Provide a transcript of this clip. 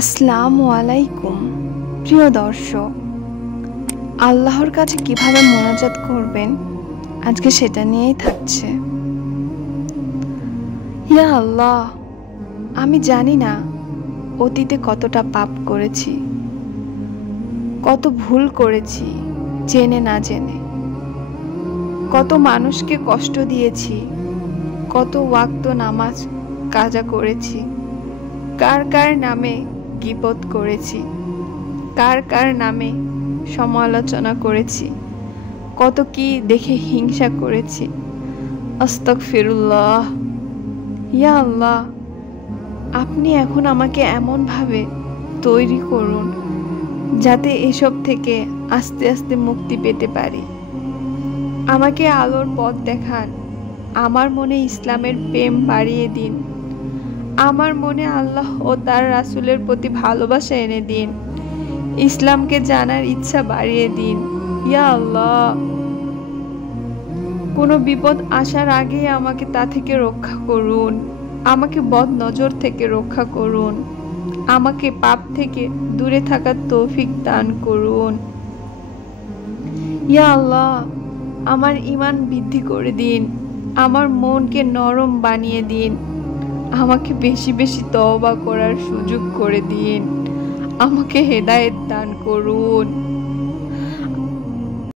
আসসালামু আলাইকুম। প্রিয় দর্শক, আল্লাহর কাছে কিভাবে মোনাজাত করবেন আজকে সেটা নিয়েই থাকছে। ইয়া আল্লাহ, আমি জানি না অতীতে কতটা পাপ করেছি, কত ভুল করেছি জেনে না জেনে, কত মানুষকে কষ্ট দিয়েছি, কত ওয়াক্ত নামাজ কাজা করেছি, কার কার নামে গীবত করেছি, কার কার নামে সমালোচনা করেছি, কত কি দেখে হিংসা করেছি। আস্তাগফিরুল্লাহ। ইয়া আল্লাহ, আপনি এখন আমাকে এমনভাবে তৈরি করুন যাতে এসব থেকে আস্তে আস্তে মুক্তি পেতে পারি। আমাকে আলোর পথ দেখান, আমার মনে ইসলামের প্রেম বাড়িয়ে দিন, আমার মনে আল্লাহ ও তার রাসূলের প্রতি ভালোবাসা এনে দিন, ইসলামকে জানার ইচ্ছা বাড়িয়ে দিন। ইয়া আল্লাহ, কোনো বিপদ আসার আগে আমাকে তা থেকে রক্ষা করুন, আমাকে বদ নজর থেকে রক্ষা করুন, আমাকে পাপ থেকে দূরে থাকার তৌফিক দান করুন। ইয়া আল্লাহ, আমার ঈমান বৃদ্ধি করে দিন, আমার মনকে নরম বানিয়ে দিন, আমাকে বেশি বেশি তওবা করার সুযোগ করে দিন, আমাকে হেদায়েত দান করুন।